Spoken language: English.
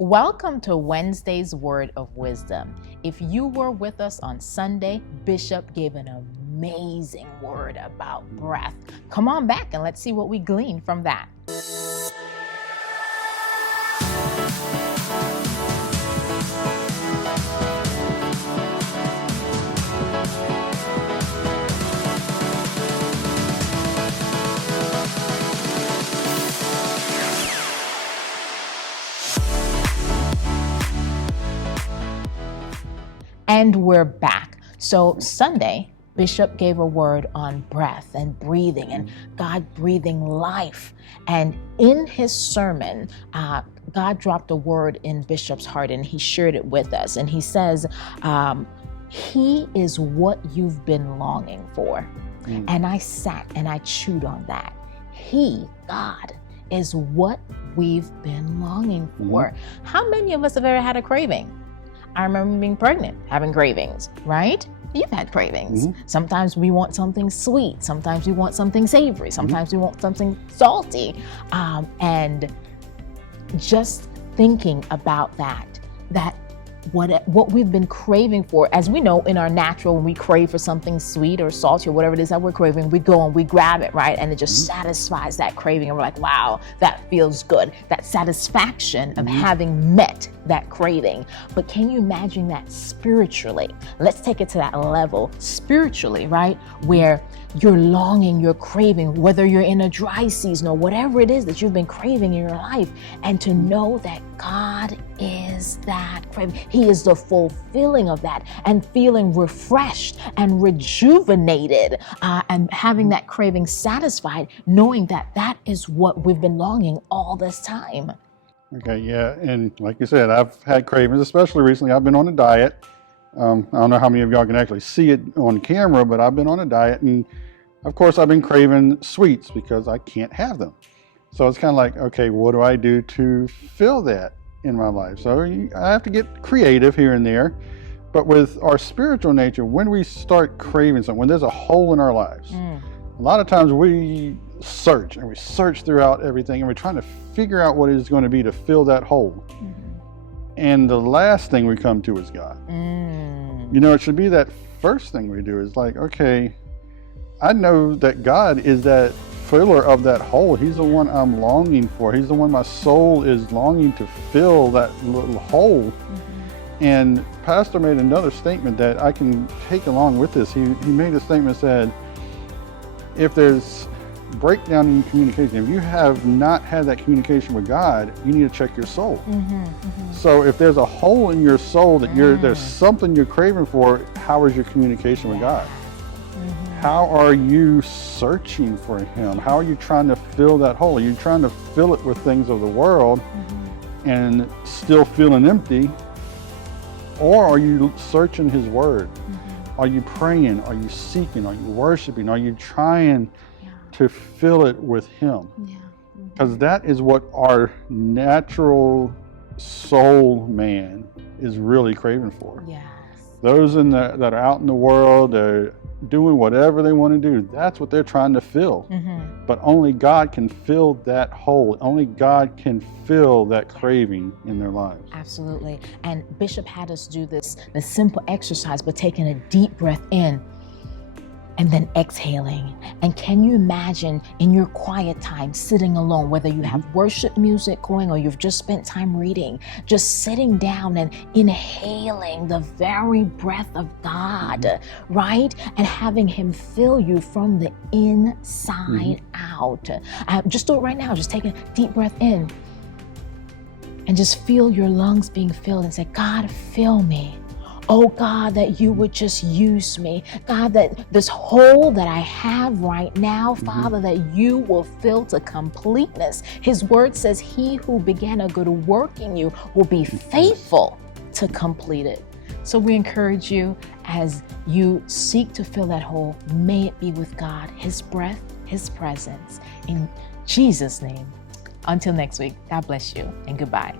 Welcome to Wednesday's Word of Wisdom. If you were with us on Sunday, Bishop gave an amazing word about breath. Come on back and let's see what we gleaned from that. And we're back. So Sunday, Bishop gave a word on breath and breathing and God breathing life. And in his sermon, God dropped a word in Bishop's heart and he shared it with us. And he says, he is what you've been longing for. And I sat and I chewed on that. He, God, is what we've been longing for. How many of us have ever had a craving? I remember being pregnant, having cravings, right? You've had cravings. Sometimes we want something sweet. Sometimes we want something savory. Sometimes we want something salty. And just thinking about that what we've been craving for, as we know in our natural, when we crave for something sweet or salty or whatever it is that we're craving, we go and we grab it, right? And it just satisfies that craving. And we're like, wow, that feels good. That satisfaction of having met that craving. But can you imagine that spiritually? Let's take it to that level spiritually, right? Where you're longing, you're craving, whether you're in a dry season or whatever it is that you've been craving in your life, and to know that God is that craving. He is the fulfilling of that, and feeling refreshed and rejuvenated and having that craving satisfied, knowing that that is what we've been longing all this time. Okay, yeah, and like you said, I've had cravings, especially recently. I've been on a diet. I don't know how many of y'all can actually see it on camera, but I've been on a diet, and of course I've been craving sweets because I can't have them. So it's kind of like, okay, what do I do to fill that in my life? So I have to get creative here and there. But with our spiritual nature, when we start craving something, when there's a hole in our lives, a lot of times we search throughout everything, and we're trying to figure out what it is going to be to fill that hole. And the last thing we come to is God. You know, it should be that first thing we do is like, okay, I know that God is that filler of that hole. He's the one I'm longing for. He's the one my soul is longing to fill, that little hole. And Pastor made another statement that I can take along with this. He made a statement that said, if there's breakdown in communication, if you have not had that communication with God, you need to check your soul. So if there's a hole in your soul that there's something you're craving for, how is your communication with God? How are you searching for Him? How are you trying to fill that hole? Are you trying to fill it with things of the world and still feeling empty? Or are you searching His Word? Are you praying? Are you seeking? Are you worshiping? Are you trying to fill it with Him? Because that is what our natural soul man is really craving for. Those that are out in the world, they're doing whatever they want to do. That's what they're trying to fill. But only God can fill that hole. Only God can fill that craving in their lives. Absolutely. And Bishop had us do this simple exercise, but taking a deep breath in and then exhaling. And can you imagine in your quiet time sitting alone, whether you have worship music going or you've just spent time reading, just sitting down and inhaling the very breath of God, right? And having Him fill you from the inside out. Just do it right now. Just take a deep breath in and just feel your lungs being filled and say, God, fill me. Oh God, that you would just use me. God, that this hole that I have right now, Father, that you will fill to completeness. His word says, he who began a good work in you will be faithful to complete it. So we encourage you as you seek to fill that hole, may it be with God, His breath, His presence. In Jesus' name. Until next week, God bless you and goodbye.